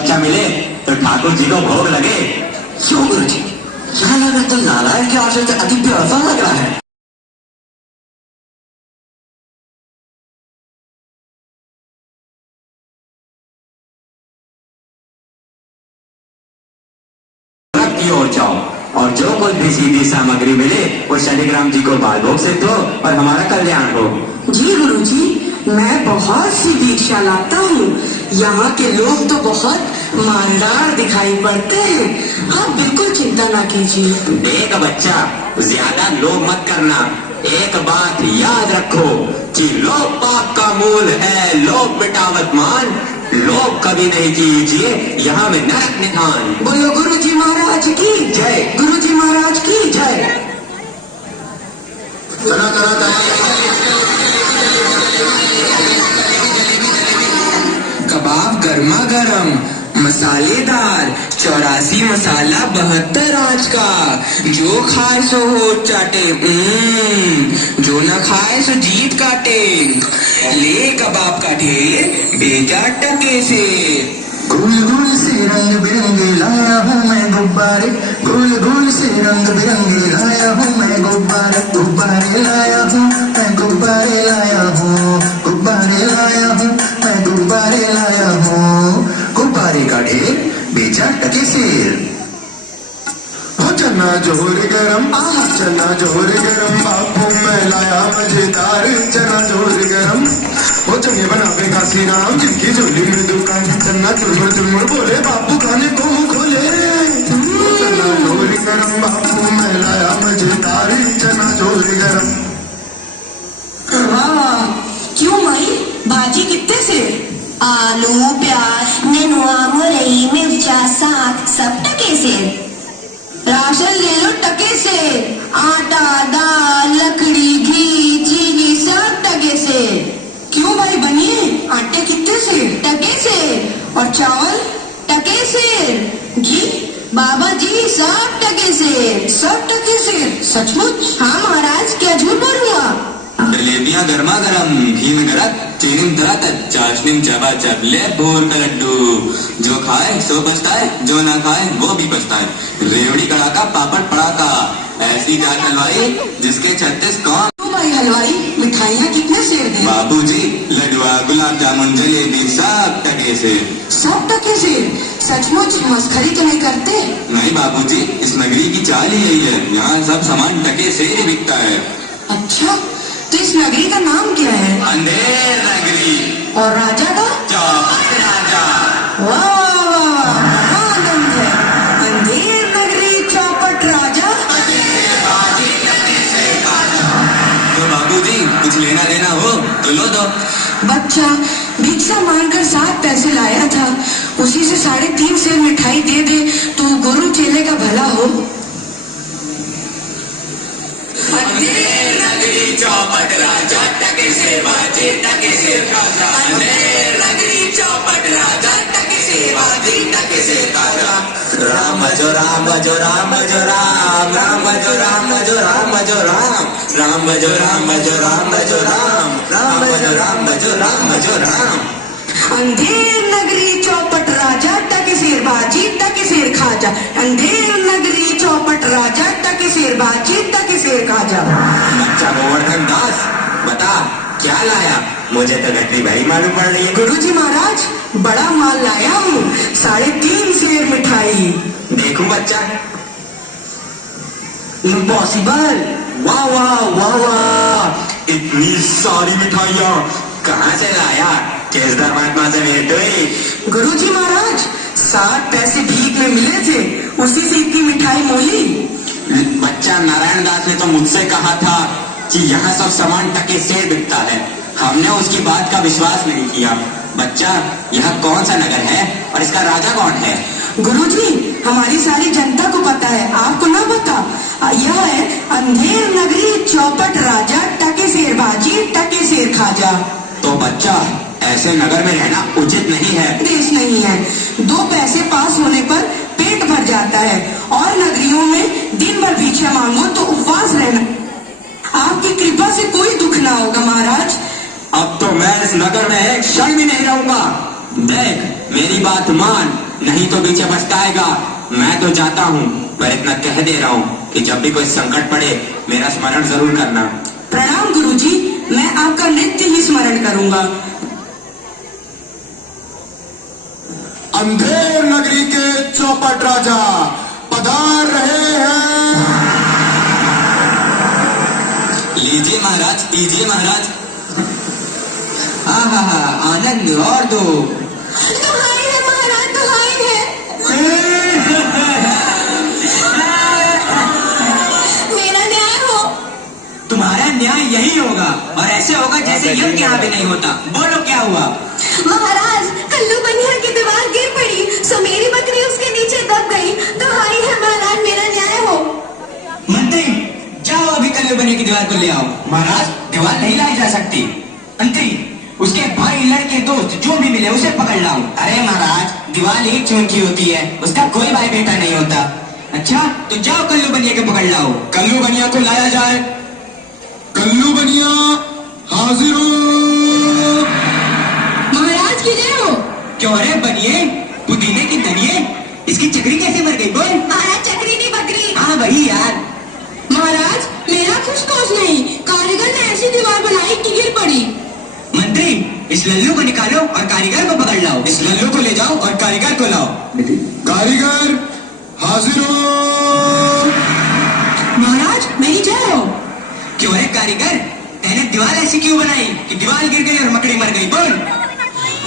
बच्चा मिले तो ठाकुर जी को भोग लगे। क्यों गुरु जी, यह नगर तो नारायण के आश्रम से अधिक व्यवस्था लग रहा है। की ओर जाओ और जो कोई भी सीधी सामग्री मिले वो शालिग्राम जी को बाल भोग से दो और हमारा कल्याण हो। जी गुरु जी, मैं बहुत सी दीक्षा लाता हूँ। यहाँ के लोग तो बहुत मालदार दिखाई पड़ते हैं। आप बिल्कुल चिंता ना कीजिए। देख बच्चा, ज्यादा लोभ मत करना। एक बात याद रखो कि लोभ पाप का मूल है। लोभ मिटावत मान, लोभ कभी नहीं कीजिए, यहाँ में नरक निधान। बोलो गुरु जी महाराज की जय। गुरु जी महाराज की जय। कबाब गर्मा गर्म, मसालेदार, 84 मसाला 72 आंच का। जो खाए सो होठ चाटे, जो न खाए सो जीभ काटे। ले कबाब का ढेर, बेचा टके से। गोल गोल से रंग बिरंगे लाया हूँ मैं गुब्बारे, गोल गोल से रंग बिरंगे लाया हूँ मैं गुब्बारे। गुब्बारे लाया हूँ मैं, गुब्बारे लाया हूँ, गुब्बारे लाया हूँ मैं, गुब्बारे लाया हूँ। गुब्बारे का ढेर, बेचा टके से। चना जोर गरम, चना जोर गरम, बापू मैं लाया मजेदार चना जोर गरम। वो चने बनावे काशी राम, जिनकी झोली में दुकान। चन्ना चुरमुर चुरमुर बोले, बापू खाने को मुंह खोले। चना जोर गरम, बापू मैं लाया मजेदार चना जोर गरम। वाह, क्यों माई, भाजी कितने से? आलू, प्याज, नेनुआ, मुरई, मिर्चा, साग सब टके से। राशन ले लो टके से। आटा, दाल, लकड़ी, घी, चीनी सब टके से। क्यों भाई बनिए, आटे कितने से? टके से। और चावल टके से। घी बाबा जी सब टके से। सब टके से? सचमुच? हाँ महाराज, क्या झूठ बोलूंगा। जलेबियाँ गर्मा गर्म, घी में गरक, चीनी में धरातक, चाशनी में चबाचब, ले भोर का लड्डू। जो खाए सो पछताए, जो ना खाए वो भी पछताए। रेवड़ी कड़ाका, पापड़ पड़ाका, ऐसी जात हलवाई जिसके 36 कौन। क्यों भाई हलवाई, मिठाइयाँ कितने सेर दे? बाबूजी, लडुआ, गुलाब जामुन, जलेबी सब टके से। सब टके से? सचमुच? मस्खरी तो नहीं करते? नहीं बाबूजी, इस नगरी की चाल ही यही है। यहाँ सब सामान टके से ही बिकता है। अच्छा, तो इस नगरी का नाम क्या है? अंधेर नगरी। और राजा का? चौपट राजा। वाह वाह वाह, आनंद है। अंधेर नगरी, चौपट राजा। तो बाबूजी, कुछ लेना देना हो तो लो दो। बच्चा भिक्षा मांगकर 7 पैसे लाया था, उसी से 3.5 सेर मिठाई दे दे तो गुरु चेले का भला हो। अंधेर नगरी, चौपट राजा, टके से बाजी, टके से खाजा। अंधेर नगरी, चौपट राजा, टके से बाजी, टके से खाजा। राम भजो राम भजो राम भजो राम, राम भजो राम भजो राम भजो राम, राम भजो राम भजो राम भजो राम, राम भजो राम भजो राम भजो राम। अंधेर नगरी, चौपट राजा, टके सेर बाजी, टके सेर खाजा। अंधेर नगरी, चौपट राजा, टके सेर बाजी, टके सेर खाजा। बच्चा गोवर्धन दास, बता क्या लाया? मुझे तो घटनी भाई मालूम पड़ रही है। गुरुजी महाराज, बड़ा माल लाया हूँ, 3.5 सेर मिठाई। देखो बच्चा, इम्पॉसिबल। वाह वाह वाह वाह, इतनी सारी मिठाइयाँ कहाँ से लाया? किस धर्मात्मा से भेंट हुई? गुरुजी महाराज, 60 पैसे भीख में मिले थे, उसी से इतनी मिठाई मोली। बच्चा, नारायण दास ने तो मुझसे कहा था कि यहाँ सब सामान टके से बिकता है। हमने उसकी बात का विश्वास नहीं किया। बच्चा, यह कौन सा नगर है और इसका राजा कौन है? गुरुजी, हमारी सारी जनता को पता है, आपको ना पता? यह है अंधेर नगरी, चौपट राजा, टके सेर बाजी, टके सेर खाजा। तो बच्चा, ऐसे नगर में रहना उचित नहीं है। देश नहीं है। 2 पैसे पास होने पर पेट भर जाता है, और नगरियों में दिन भर भिक्षा मांगो तो उपवास रहना। आपकी कृपा से कोई दुख ना होगा महाराज। अब तो मैं इस नगर में एक क्षण भी नहीं रहूंगा। देख, मेरी बात मान, नहीं तो पीछे पछताएगा। मैं तो जाता हूँ, पर इतना कह दे रहा हूँ कि जब भी कोई संकट पड़े मेरा स्मरण जरूर करना। प्रणाम गुरुजी, मैं आपका नित्य ही स्मरण करूंगा। अंधेर नगरी के चौपट राजा पधार रहे हैं। लीजिए महाराज, लीजिए महाराज। आहा, आनंद और दो। दुहाई है महाराज, दुहाई है। मेरा न्याय हो। तुम्हारा न्याय यही होगा, और ऐसे होगा जैसे यज्ञ के यहाँ भी नहीं होता। बोलो क्या हुआ? महाराज, कल्लू बनिया की दीवार गिर पड़ी, सो मेरी बकरी उसके नीचे दब गई। दुहाई है महाराज, मेरा न्याय हो। मंत्री, जाओ अभी कल्लू बनिया की दीवार को ले आओ। महाराज, दीवार नहीं लाई जा सकती। मंत्री, उसके भाई लड़के दोस्त जो भी मिले उसे पकड़ लाओ। अरे महाराज, दीवार एक चून की होती है, उसका कोई भाई बेटा नहीं होता। अच्छा, तो जाओ कल्लू बनिया के पकड़ लाओ। कल्लू बनिया को लाया जाए। कल्लू बनिया हाजिर हो। महाराज की जय हो। क्यों रे बनिए, पुदीने की धनिये, इसकी चक्री कैसे मर गई? बोल। महाराज, चक्री नहीं बकरी। हाँ वही यार। महाराज, मेरा कुछ दोष नहीं, कारीगर ने ऐसी दीवार बनाई कि गिर पड़ी। मंत्री, इस लल्लू को निकालो और कारीगर को पकड़ लाओ। इस लल्लू को ले जाओ और कारीगर को लाओ। कारीगर हाजिर हो। महाराज, मेरी जय हो। क्यों रे कारीगर, तेने दीवार ऐसी क्यों बनाई कि दीवार गिर गई और मकड़ी मर गई? बोल।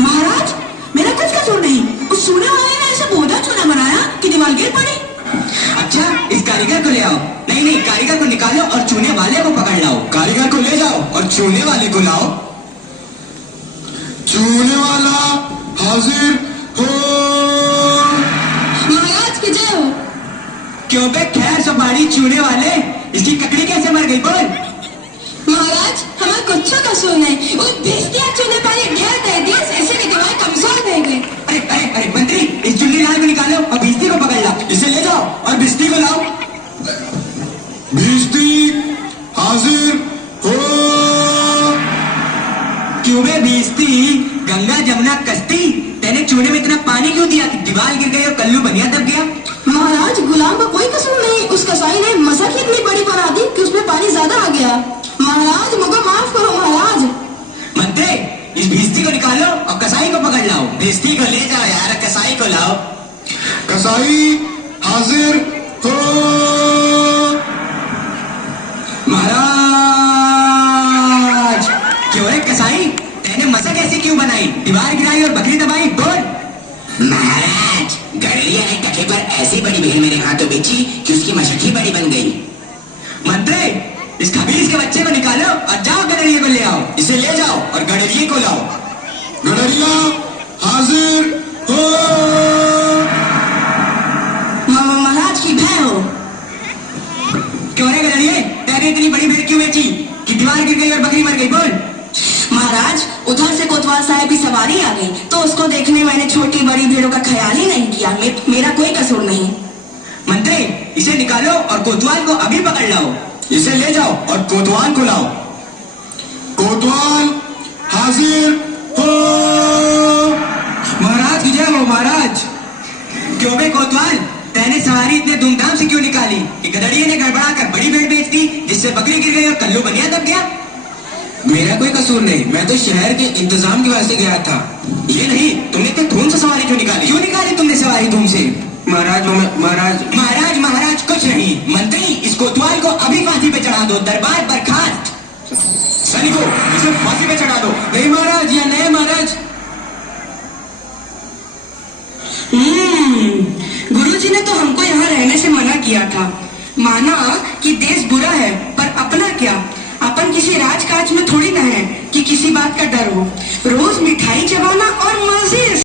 महाराज, मेरा कुछ कसूर नहीं, उस सोने वाले ने ऐसा बोधा चूना बनाया कि दीवार गिर पड़ी। अच्छा, इस कारीगर को ले आओ। नहीं नहीं, कारीगर को निकालो और चूने वाले को पकड़ लाओ। कारीगर को ले जाओ और चूने वाले को लाओ। चूने वाला हाजिर हो। महाराज की जय हो। क्यों बे खैर सवारी चूने वाले, इसकी ककड़ी कैसे मर गई? बोल। महाराज, हमारा कुछ कसूर नहीं, उस बेस्तिया चूने पर एक ढेर दे दिया, इसलिए दीवार कमजोर रह गई। अरे अरे अरे मंत्री, इस चुन्नी लाल को निकालो और भिस्ती को पकड़ लाओ। इसे ले जाओ और भिस्ती को लाओ। भिस्ती हाजिर हो। क्यों बे भिस्ती, गंगा जमुना कश्ती, तेने चूने में इतना पानी क्यों दिया कि दीवार गिर गई और कल्लू बनिया दब गया? महाराज, गुलाम का कोई कसूर नहीं, उस कसाई ने मसक इतनी बड़ी बना दी कि उसमें पानी ज्यादा आ गया। महाराज, मुझे माफ करो महाराज। मंत्री, इस भिस्ती को निकालो और कसाई को पकड़ लाओ। भिस्ती को ले जाओ यार, कसाई को लाओ। कसाई हाजिर हो। महाराज, क्यों रे कसाई, तेने मसक ऐसी क्यों बनाई, दीवार गिराई और बकरी दबाई? बोल। महाराज, गड़रिया ने टके पर ऐसी बड़ी भीड़ मेरे हाथों बेची कि उसकी मशक्की बड़ी बन गई। मंत्री, इस खबीज के बच्चे को निकालो और जाओ गडरिये को ले आओ। इसे ले जाओ और गडरिये को लाओ। गडरिया हाजिर हो। महाराज की भय हो। क्यों रे गडरिये, तेने इतनी बड़ी भीड़ क्यों बेची कि दीवार गिर गई और बकरी मर गई? बोल। महाराज, उधर से कोतवाल साहब की सवारी आ गई, तो उसको देखने मैंने छोटी बड़ी भीड़ों का ख्याल ही नहीं किया। मेरा कोई कसूर नहीं। मंत्री, इसे निकालो और कोतवाल को अभी पकड़ लाओ। इसे ले जाओ और कोतवाल को लाओ। कोतवाल हाजिर हो। महाराज की जय हो। महाराज, क्यों बे कोतवाल, तेने सवारी इतने धूमधाम से क्यों निकाली कि गदड़िये ने गड़बड़ा कर बड़ी भीड़ बेच दी, जिससे बकरी गिर गई और कल्लू बनिया दब गया? मेरा कोई कसूर नहीं, मैं तो शहर के इंतजाम की वजह से गया था। ये नहीं, तुमने इतने धूम से सवारी क्यों निकाली? क्यों निकाली तुमने सवारी धूम से? महाराज महाराज कुछ नहीं। मंत्री, इस कोतवाल को अभी फांसी पे चढ़ा दो। दरबार बर्खास्त। सैनिकों, इसे फांसी पे चढ़ा दो। नहीं महाराज, या नहीं महाराज। गुरुजी ने तो हमको यहाँ रहने से मना किया था। माना कि देश बुरा है, पर अपना क्या, अपन किसी राजकाज में थोड़ी ना है कि किसी बात का डर हो। रोज मिठाई चबाना और मजे